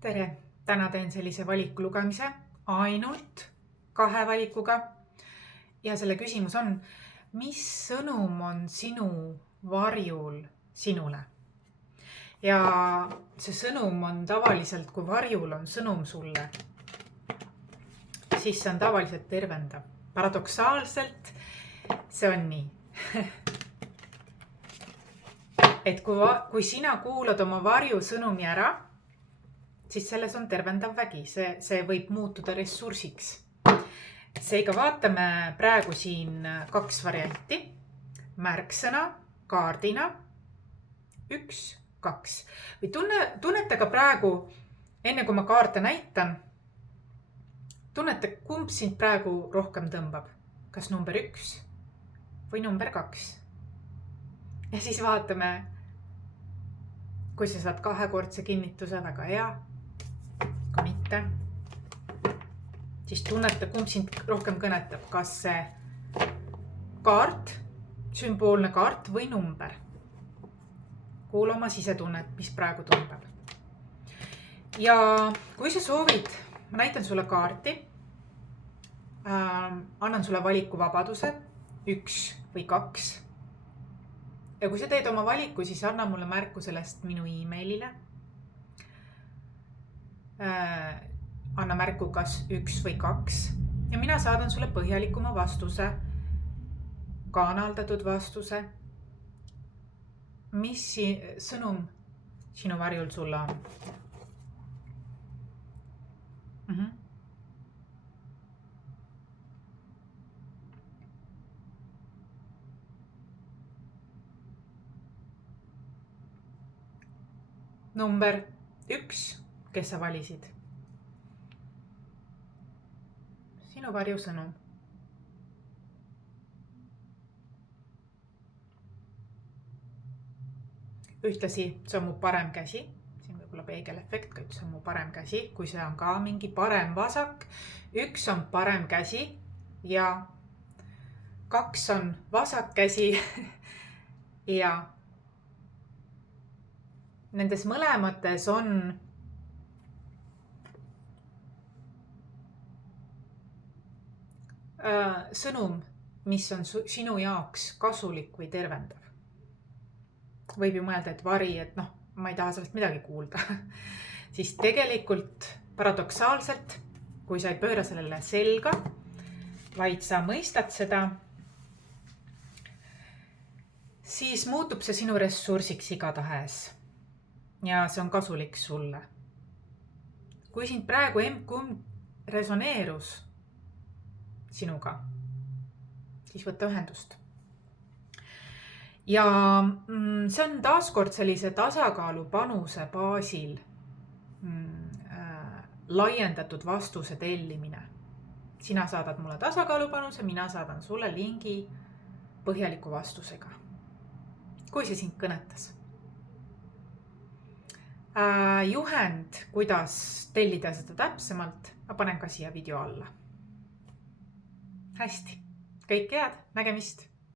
Tere! Täna teen sellise valiku lugemise ainult 2 valikuga. Ja selle küsimus on, mis sõnum on sinu varjul sinule? Ja see sõnum on tavaliselt, kui varjul on sõnum sulle, siis see on tavaliselt tervendav. Paradoksaalselt see on nii. Et kui sina kuulad oma varju sõnumi ära, siis selles on tervendav vägi. See võib muutuda ressursiks. Seega vaatame praegu siin 2 varianti. Märksõna, kaardina, 1, 2. Või tunnete ka praegu, enne kui ma kaarte näitan, tunnete, kumb sind praegu rohkem tõmbab. Kas number 1 või number 2? Ja siis vaatame, kui sa saad 2-kordse kinnituse, väga hea. Kui mitte, siis tunnete, kumb sind rohkem kõnetab, kas see kaart, sümboolne kaart või number. Kuula oma sisetunnet, mis praegu tunneb. Ja kui sa soovid, ma näitan sulle kaarti, annan sulle valikuvabaduse, 1 või 2. Ja kui sa teed oma valiku, siis anna mulle märku sellest minu emailile. Anna märku kas 1 või 2 ja mina saadan sulle põhjalikuma vastuse, kanaldatud vastuse, mis sõnum sinu varjul sulle on. Number 1, kes sa valisid? Sinu varju sõnum. Ühtlasi, see on mu parem käsi. Siin võib olla peegelefekt, kõik see on mu parem käsi. Kui see on ka mingi parem vasak, 1 on parem käsi ja 2 on vasak käsi ja nendes mõlemates on sõnum, mis on sinu jaoks kasulik või tervendav. Võib ju mõelda, et vari, et ma ei taha sellest midagi kuulda. Siis tegelikult paradoksaalselt, kui sa ei pööra sellele selga, vaid sa mõistad seda, siis muutub see sinu ressursiks igatahes. Ja see on kasulik sulle. Kui sind praegu kumb resoneerus sinuga, siis võtta ühendust. Ja see on taaskord sellise tasakaalu panuse baasil laiendatud vastuse tellimine. Sina saadad mulle tasakaalu panuse, mina saadan sulle lingi põhjaliku vastusega. Kui see sind kõnetas. Juhend, kuidas tellida seda täpsemalt, ma panen ka siia video alla. Hästi, kõik head, nägemist!